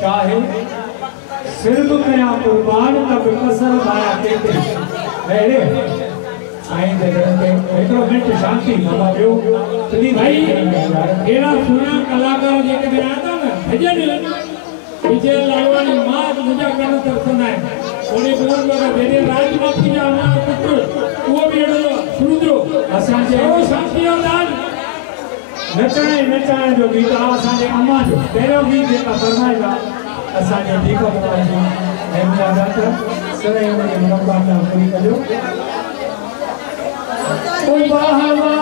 चाहे सिर्फ कया कुर्बान तब कसर लाया कहते अरे आए जगह एकरो मिनट शांति बाबा बियो तदी भाई केड़ा सुना कलाकार जेके बनाता ना भजन विजय लालवानी मां मुझा करण तरसना है ओने बोल बोला तेरे राज माफी जा हमारा पुत्र वो भी एडो सुरुद्रो असा जे ओ शांतियो दान नचाए जो गीत असा जे अम्मा जो तेरो गीत जेका फरमाएगा असा जे ठीक बताई है मेरा दाता सरे में मुनब्बा पूरी कजो ओ बाहवा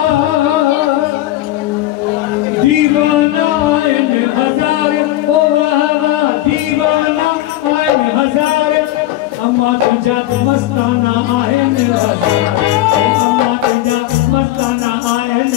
दीवाना इन हजार ओ बाहवा दीवाना इन हजार अम्मा तुझा मस्ताना आयन हजार अम्मा तुझा मस्ताना आयन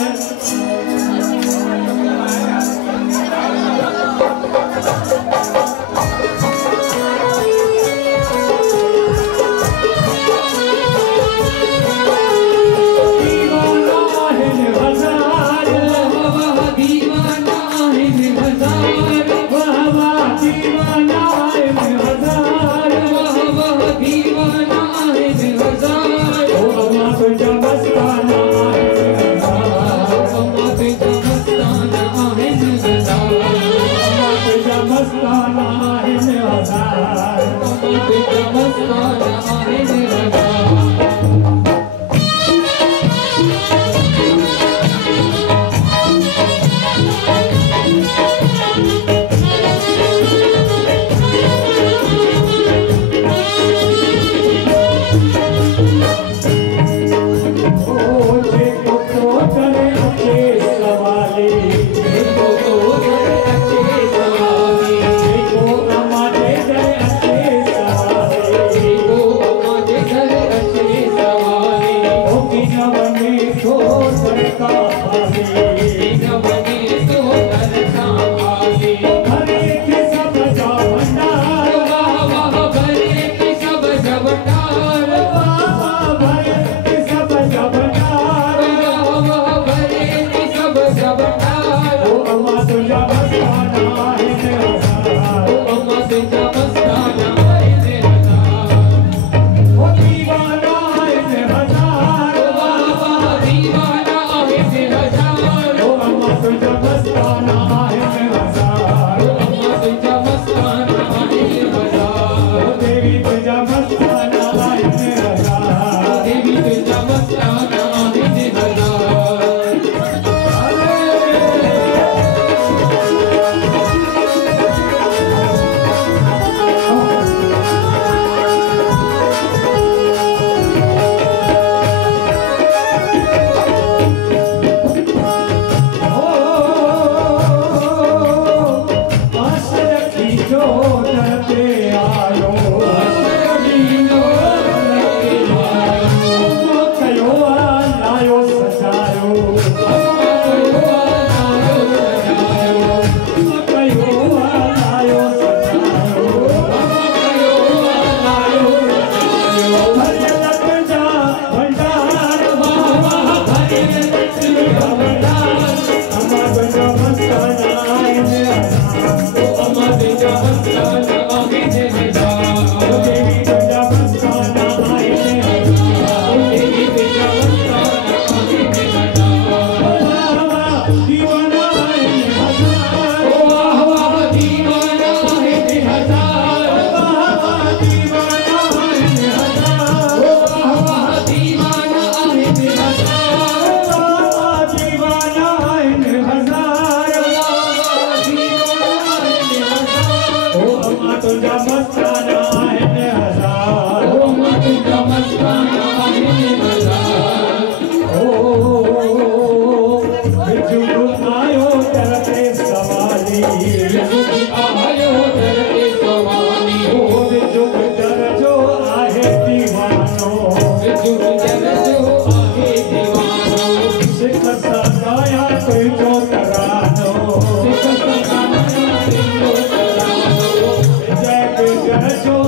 जो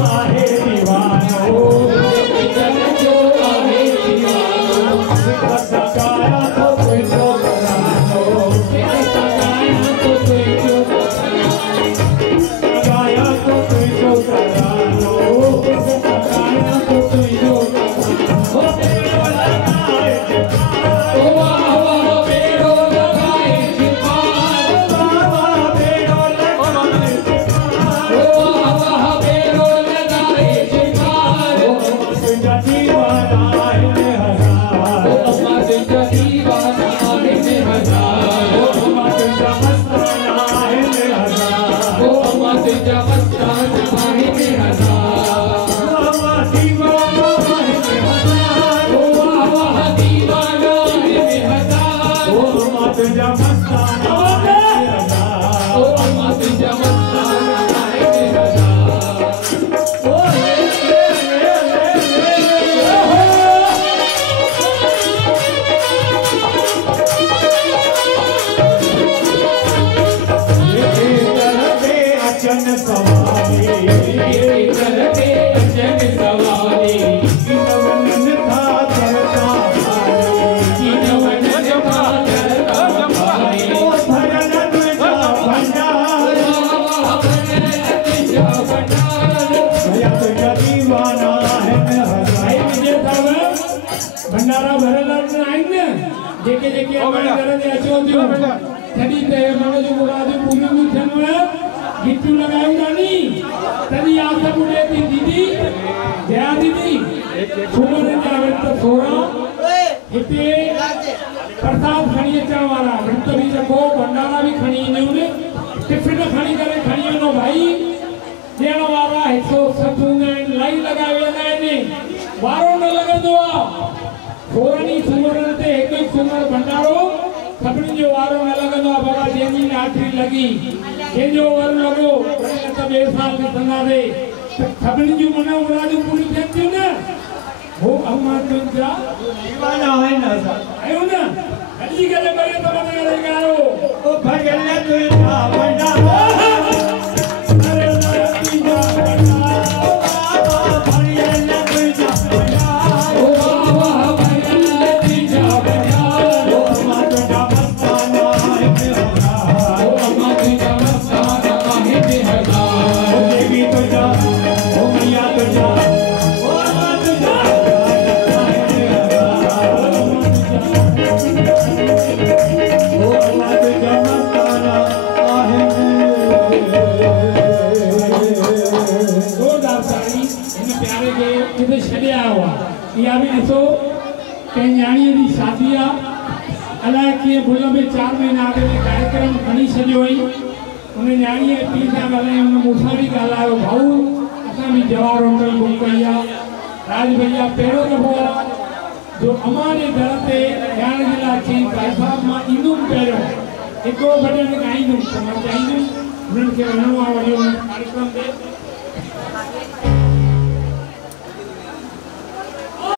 अजन सवारी करके अजन सवारी कीनवन था करता कीनवन था करता भारी ओ भजन तुझा भंडार तुझा भंडार भया तुझा दीवाना है मैं हजाई मुझे तब भंडारा भरल आइन जेके जेके हमारे घर में अचो थियो तदी ते मन जो मुराद पूरी नहीं थनो है गिट्टू लगायो गानी तदी आप मुझे दीदी जया दीदी सुमन जावे तो सोरा इते प्रसाद खणी अचण वाला व्रत भी रखो भंडारा भी खणी ने टिफिन खणी करे खणी नो भाई देण वाला 107 लाई लगावे ने वारो न लगंदो आ सोरनी सुमरन ते एक सुमर भंडारो सभिनी जो वारो न लगंदो आ बाबा जेनी आखरी लगी जेजो वर लगो त बे साल में संगा दे सभिनी जो मना मुराद पूरी थी न वो अम्मा तुझा दीवाना है ना आयो न अजी करे बरे तो बने गायो ओ भजन तुझा भंडारा अरे तुझा भंडारा भजन तुझा भंडारा ओ बाबा भजन तुझा भंडार ओ अम्मा तुझा मस्ताना है बेहजार ओ अम्मा तुझा मस्ताना है बेहजार ओ देवी तुझा ओ मैया तुझा ओ अम्मा तुझा ओ अम्मा तुझा मस्ताना आहे जोरदार ताली इन प्यारे के किथे छड़िया हुआ या भी ॾिसो कंहिं न्याणीअ जी शादी आहे अलाए कीअं भुल में 4 महीना अॻु में कार्यक्रम खणी छॾियो हुई उन न्याणीअ पीउ सां ॻाल्हाई उन मूंसां बि ॻाल्हायो भाऊ असां बि जवाहर होटल बुक कई आहे राज भैया पहिरियों दफ़ो आहे जो अम्मा जे दर ते ॻाइण जे लाइ चई भाई साहब मां ईंदुमि पहिरियों हिकिड़ो भॼन ॻाईंदुमि त मां चाहींदुमि उन्हनि खे वञिणो आहे वॾो